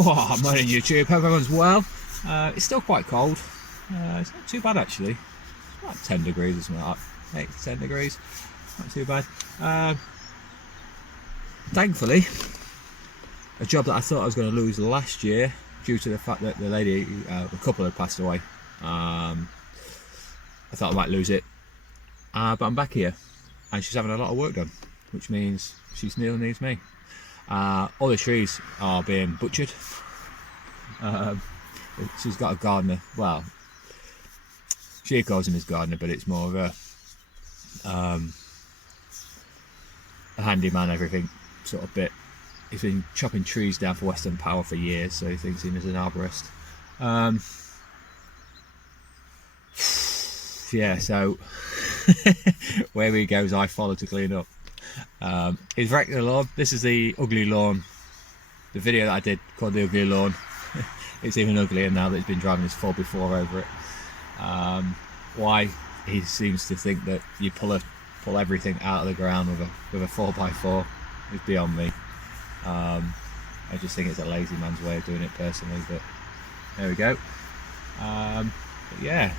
Whoa, morning YouTube, hope everyone's well. It's still quite cold. It's not too bad actually. It's about 10 degrees or something like that. 8 to 10 degrees. Not too bad. Thankfully, a job that I thought I was going to lose last year due to the fact that the couple had passed away. I thought I might lose it. But I'm back here and she's having a lot of work done, which means she nearly needs me. All the trees are being butchered. She's got a gardener. Well, she calls him his gardener, but it's more of a handyman, everything sort of bit. He's been chopping trees down for Western Power for years, so he thinks he's an arborist. Yeah, so where he goes, I follow to clean up. He's wrecked the lawn. This is the ugly lawn. The video that I did called the ugly lawn. It's even uglier now that he's been driving his 4x4 over it. Why he seems to think that you pull everything out of the ground with a 4x4 is beyond me. I just think it's a lazy man's way of doing it personally, but there we go. But yeah,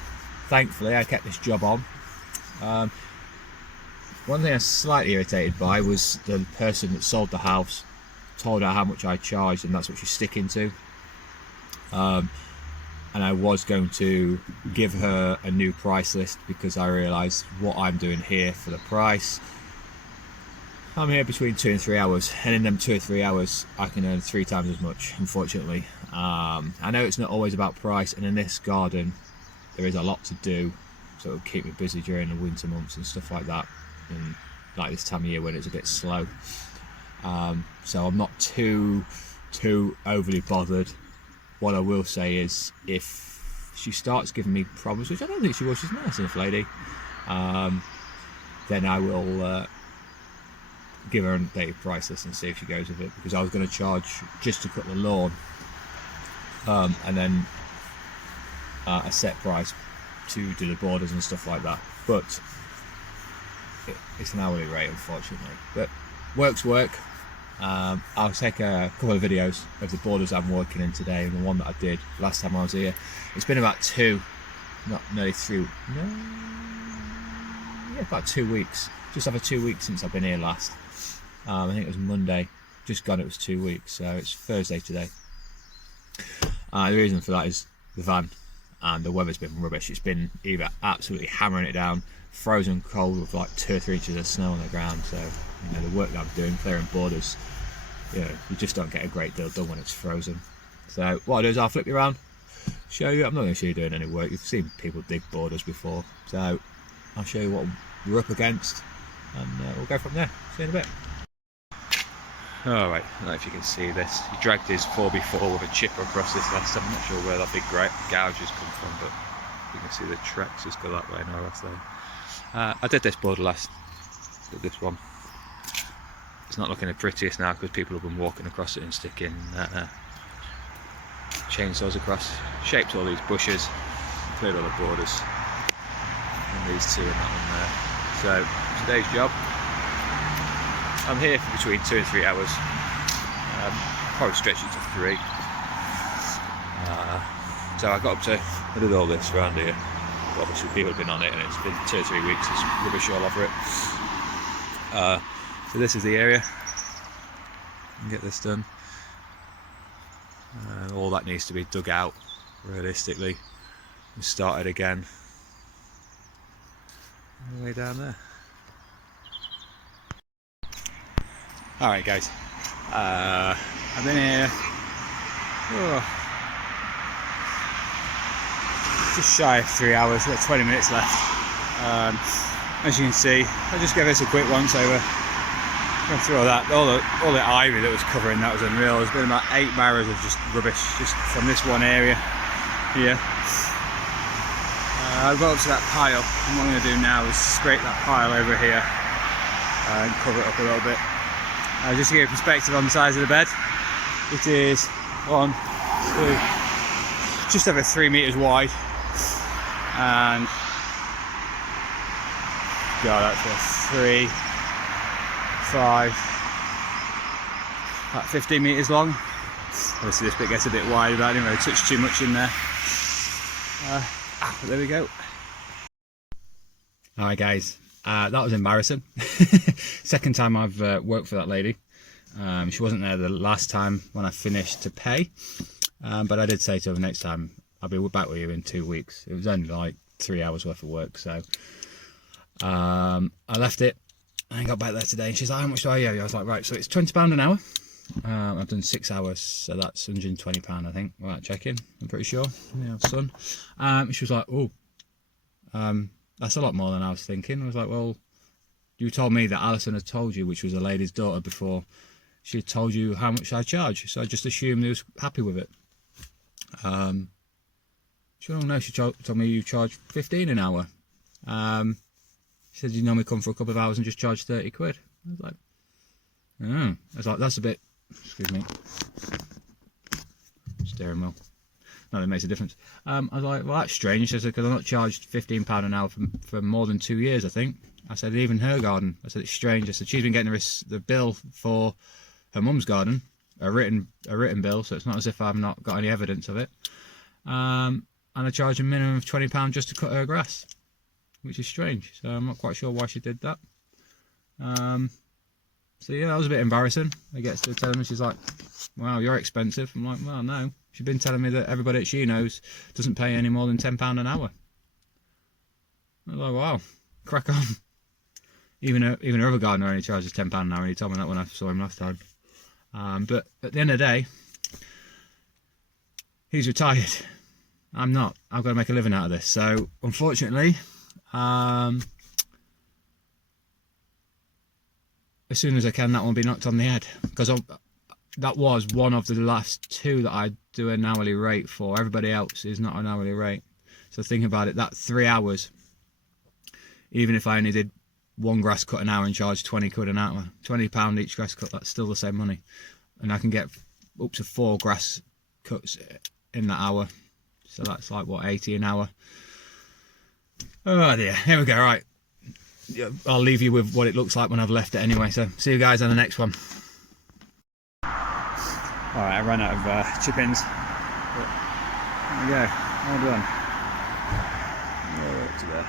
thankfully I kept this job on. One thing I was slightly irritated by was the person that sold the house told her how much I charged, and that's what she's sticking to. And I was going to give her a new price list because I realised what I'm doing here for the price. I'm here between 2 and 3 hours, and in them 2 or 3 hours I can earn 3 times as much, unfortunately. I know it's not always about price, and in this garden there is a lot to do, so it'll keep me busy during the winter months and stuff like that, and like this time of year when it's a bit slow. So I'm not too overly bothered. What I will say is, if she starts giving me problems, which I don't think she will, she's a nice enough lady, then I will give her an updated price list and see if she goes with it, because I was going to charge just to cut the lawn, and then a set price to do the borders and stuff like that, but it's an hourly rate, unfortunately. But work's work. I'll take a couple of videos of the borders I'm working in today, and the one that I did last time I was here. It's been about about 2 weeks, just over 2 weeks since I've been here last. I think it was Monday, just gone, it was 2 weeks, so it's Thursday today. The reason for that is the van, and the weather's been rubbish. It's been either absolutely hammering it down, frozen cold with like 2 or 3 inches of snow on the ground, so you know, the work that I'm doing, clearing borders, you know, you just don't get a great deal done when it's frozen. So what I'll do is I'll flip you around, show you. I'm not going to show you doing any work, you've seen people dig borders before, so I'll show you what we're up against, and we'll go from there. See you in a bit. Alright, I don't know if you can see this. He dragged his 4x4 with a chipper across this last time. I'm not sure where that big gouge has come from, but you can see the tracks just go that way, no, that's there. I did this border last, did this one. It's not looking the prettiest now because people have been walking across it and sticking chainsaws across. Shaped all these bushes, cleared all the borders, and these two and that one there. So today's job, I'm here for between 2 and 3 hours. Probably stretch it to 3. So I got up to, I did all this around here. Obviously people have been on it, and it's been 2 or 3 weeks, there's rubbish all over it. So this is the area. I can get this done. All that needs to be dug out, realistically, and started again. All the way down there. Alright guys, I've been here just shy of 3 hours, we've got 20 minutes left. As you can see, I'll just give this a quick once over. Going through all the ivy that was covering that was unreal. There's been about 8 barrows of just rubbish just from this one area here. I've got up to that pile, and what I'm going to do now is scrape that pile over here and cover it up a little bit. Just to give you a perspective on the size of the bed, it is 1, 2, just over 3 meters wide, and God, that's a 3, 5, about 15 meters long. Obviously this bit gets a bit wide, but I didn't really touch too much in there. But there we go. Alright guys, that was embarrassing. Second time I've worked for that lady. She wasn't there the last time when I finished to pay, but I did say to her next time I'll be back with you in 2 weeks. It was only like 3 hours worth of work, so I left it and I got back there today and she's like, how much do I owe you? I was like, right, so it's £20 an hour. I've done 6 hours, so that's £120 I think, without checking, I'm pretty sure. Yeah, son. She was like, oh, that's a lot more than I was thinking. I was like, well, you told me that Alison had told you, which was a lady's daughter, before she had told you how much I charge, so I just assumed he was happy with it. She said, oh no, she told me you charge 15 an hour. She said you normally come for a couple of hours and just charge 30 quid. I was like, oh. I was like, that's a bit, excuse me, steering wheel. No, that makes a difference. I was like, well, that's strange. I said, because I'm not charged £15 an hour for more than 2 years, I think. I said, even her garden. I said, it's strange. I said, she's been getting the bill for her mum's garden, a written bill, so it's not as if I've not got any evidence of it. And I charge a minimum of £20 just to cut her grass, which is strange. So I'm not quite sure why she did that. So yeah, that was a bit embarrassing. I get to tell me, she's like, wow, you're expensive. I'm like, well, no. She's been telling me that everybody that she knows doesn't pay any more than £10 an hour. I was like, wow, crack on. Even her other gardener only charges £10 an hour, and he told me that when I saw him last time. But at the end of the day, he's retired. I'm not. I've got to make a living out of this. So unfortunately, as soon as I can, that one will be knocked on the head, because that was one of the last two that I do an hourly rate for. Everybody else is not an hourly rate. So think about it, that 3 hours, even if I only did one grass cut an hour and charged 20 quid an hour, £20 each grass cut, that's still the same money. And I can get up to 4 grass cuts in that hour. So that's like, what, 80 an hour? Oh dear, here we go, right. I'll leave you with what it looks like when I've left it anyway. So see you guys on the next one. Alright, I ran out of chip-ins. There we go, all done. All up to there.